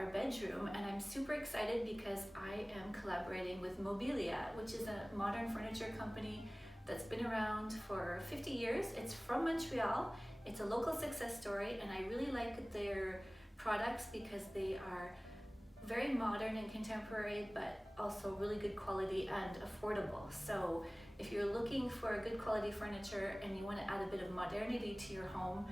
our bedroom, and I'm super excited because I am collaborating with Mobilia, which is a modern furniture company that's been around for 50 years. It's from Montreal. It's a local success story, and I really like their products because they are very modern and contemporary, but also really good quality and affordable. So if you're looking for good quality furniture and you want to add a bit of modernity to your home,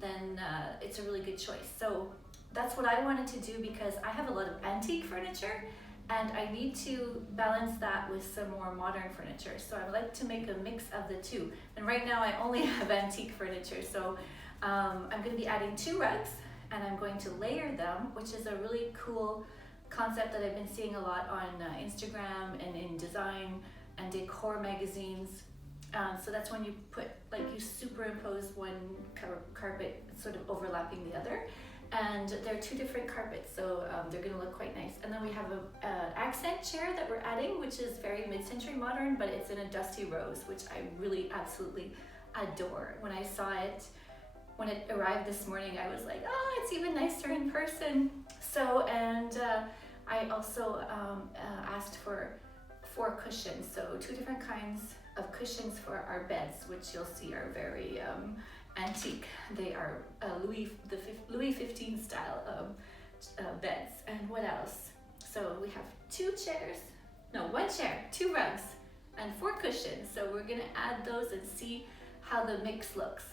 then it's a really good choice. So that's what I wanted to do because I have a lot of antique furniture and I need to balance that with some more modern furniture. So I would like to make a mix of the two. And right now I only have antique furniture. So I'm going to be adding 2 rugs and I'm going to layer them, which is a really cool concept that I've been seeing a lot on Instagram and in design and decor magazines. So that's when you put, like, you superimpose one carpet sort of overlapping the other, and they're 2 different carpets, so they're going to look quite nice. And then we have an accent chair that we're adding, which is very mid-century modern, but it's in a dusty rose, which I really absolutely adore. When I saw it, when it arrived this morning, I was like, oh, it's even nicer in person. So, and I also asked for 4 cushions, so 2 different kinds of cushions for our beds, which you'll see are very antique. They are Louis XV style beds. And what else? So we have 1 chair, 2 rugs, and 4 cushions. So we're gonna add those and see how the mix looks.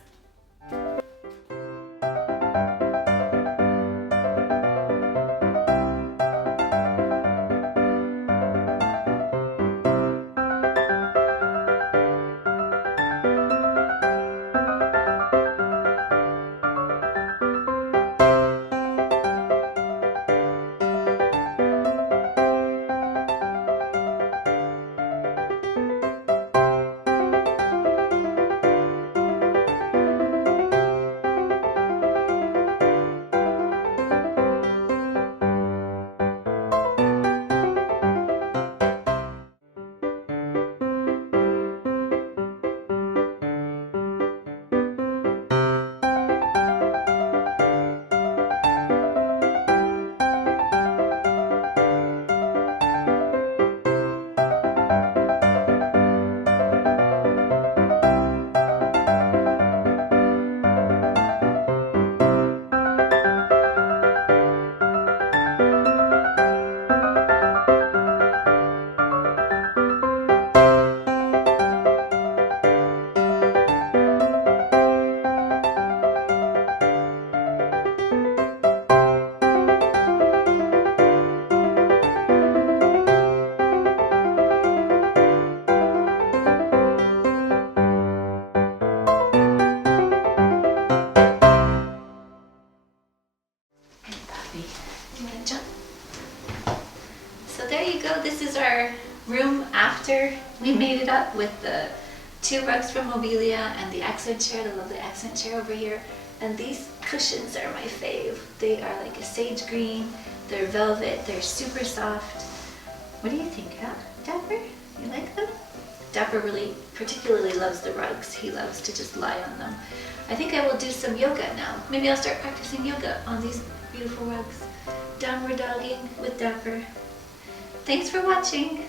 So there you go. This is our room after we made it up with the 2 rugs from Mobilia and the accent chair, the lovely accent chair over here. And these cushions are my fave. They are like a sage green, they're velvet, they're super soft. What do you think, huh? Dapper? You like them? Dapper really particularly loves the rugs. He loves to just lie on them. I think I will do some yoga now. Maybe I'll start practicing yoga on these beautiful rugs. Downward dogging with Dapper. Thanks for watching.